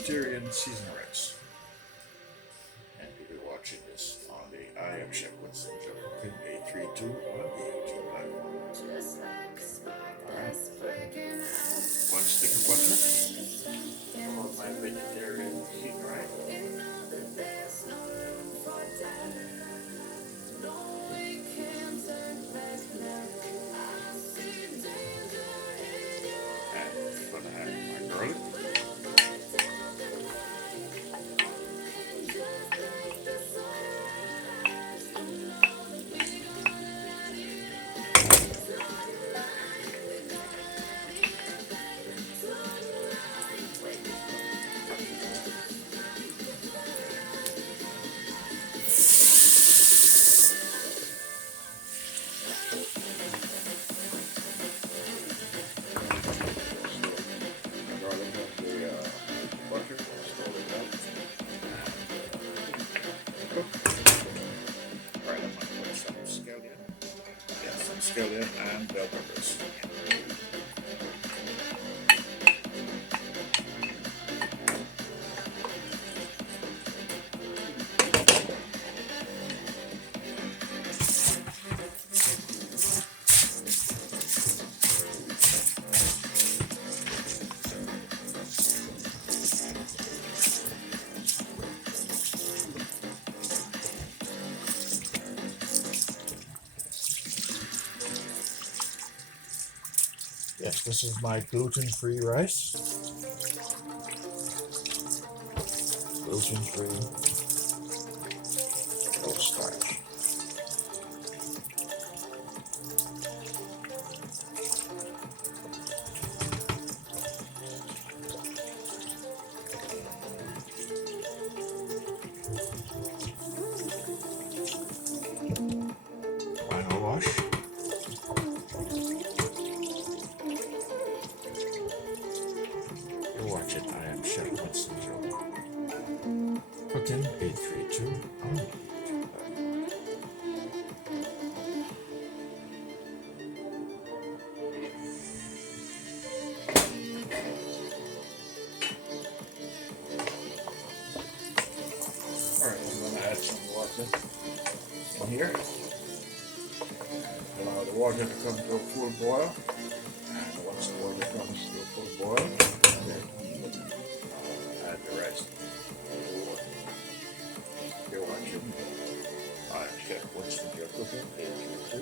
vegetarian seasoned rice. And you'll be watching this on the I Am Chef Winston Joe Cooking 832 on the YouTube platform. Alright. One stick of butter for my vegetarian seasoned rice. And I'm gonna add my garlic. Garlic and the butter, slowly melt. Cook. Alright, I'm gonna put some scallion. Yeah, some scallion and bell peppers. Yes, this is my gluten-free rice. Gluten-free, no starch. Final wash. You're watching I Am Chef Winston Joe Cooking 832 on the YouTube platform. Alright, I'm going to add some water in here. Allow the water to come to a full boil. And once the water comes to a full boil, then add the rice. You're watching I Am Chef Winston Joe Cooking 832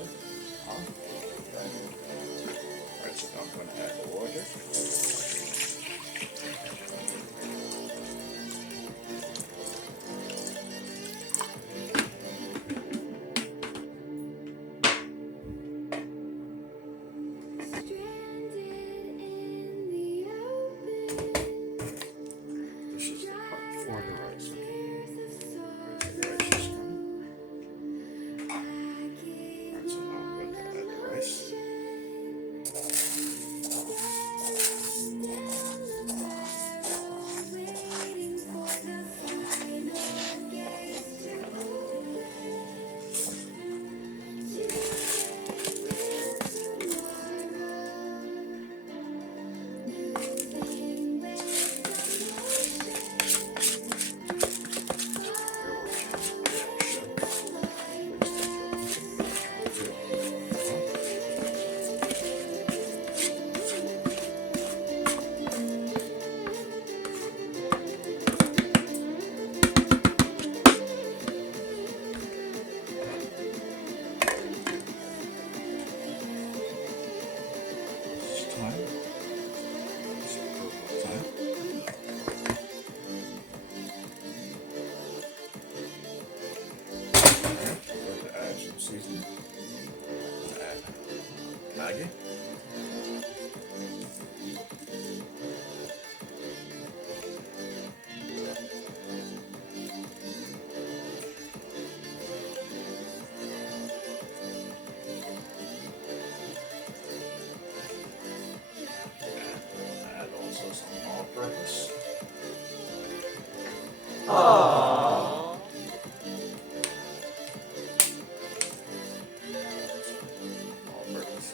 on the YouTube platform. Alright, so now I'm going to add the water. This is the part for the rice, okay? Alright, the rice is coming. Alright, so now I'm going to add the rice. It's time. It's appropriate time. Alright, we're going to add some seasoning. Add Maggi. And add also some all-purpose. All-purpose.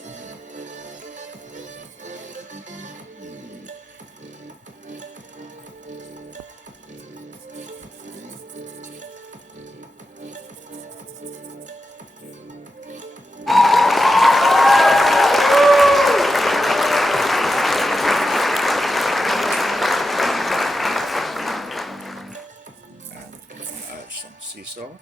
sea salt.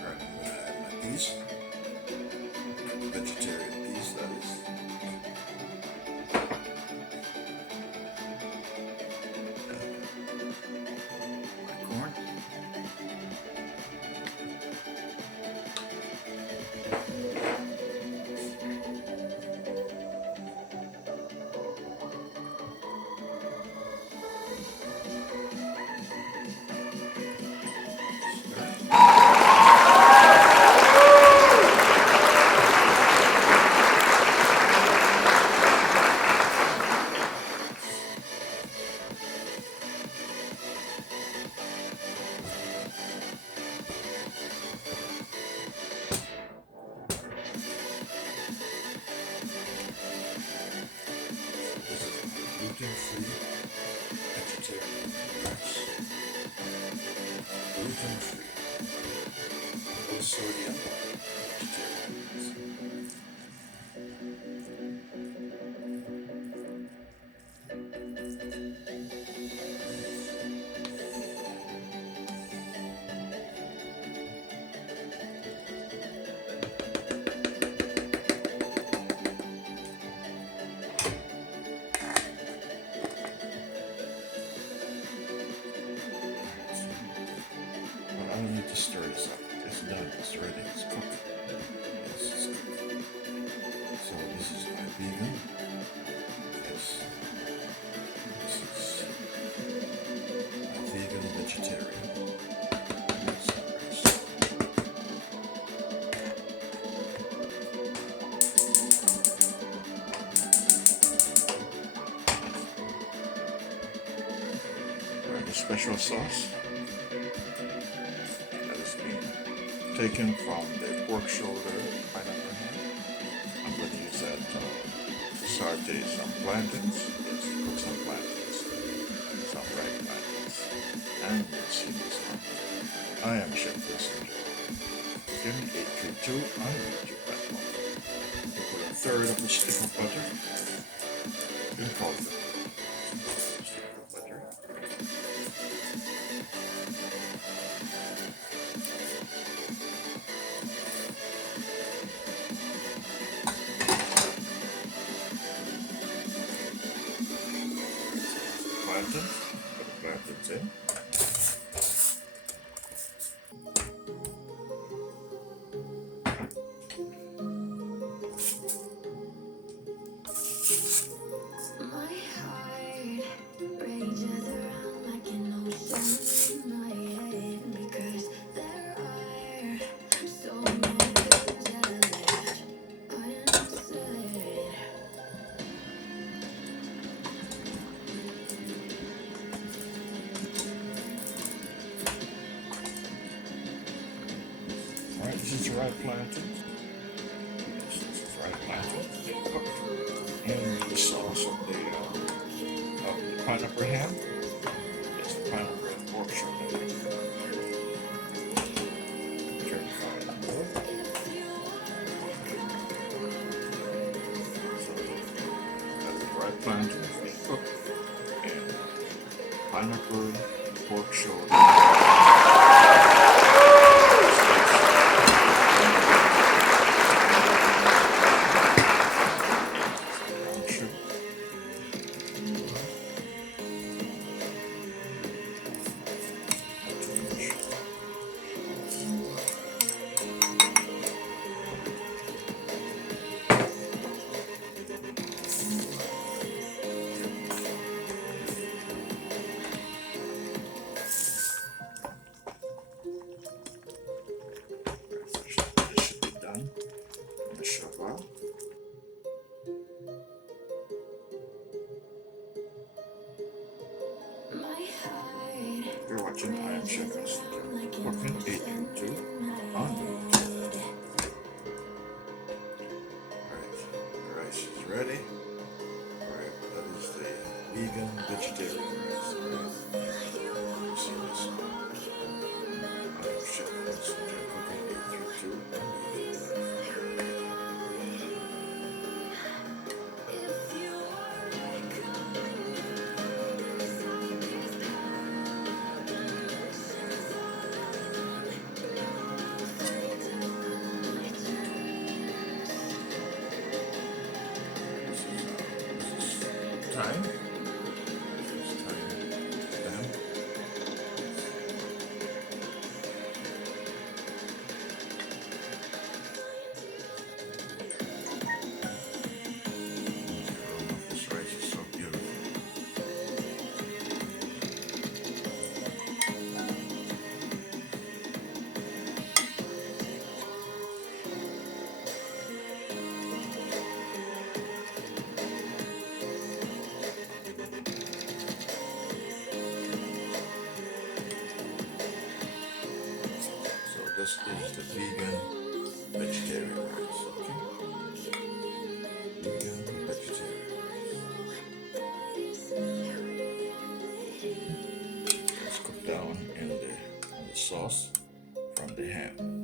Alright, I'm gonna add my peas. Vegetarian peas, that is. My corn. Gluten-free vegetarian rice. Gluten-free. Low sodium vegetarian rice. But I don't need to stir this up. It's done. It's ready. It's cooked. Yes, it's cooked. So this is my vegan. Yes. This is my vegan vegetarian. Yes, rice. Alright, the special sauce. That is being taken from the pork shoulder pineapple ham. I'm going to use that to saute some plantains. Yes, cook some plantains. Some ripe plantains. And let's see this one. I am Chef Messenger. Give me 832 on the YouTube platform. You put a third of a stick of butter. You can call it a stick of butter. Plantains. Put the plantains in. My heart rages around like an ocean in my head because there are so many things that I left unsaid. Alright, this is ripe plantains. Yes, this is ripe plantains. They're cooked in the sauce of the pineapple ham. Yes, the pineapple and pork shoulder. Purified wood. So that's the ripe plantains being cooked in pineapple, pork shoulder. Brown sugar. Not too much. vegan, vegetarian rice. Okay. Vegan, vegetarian. Let's cook down in the sauce from the ham.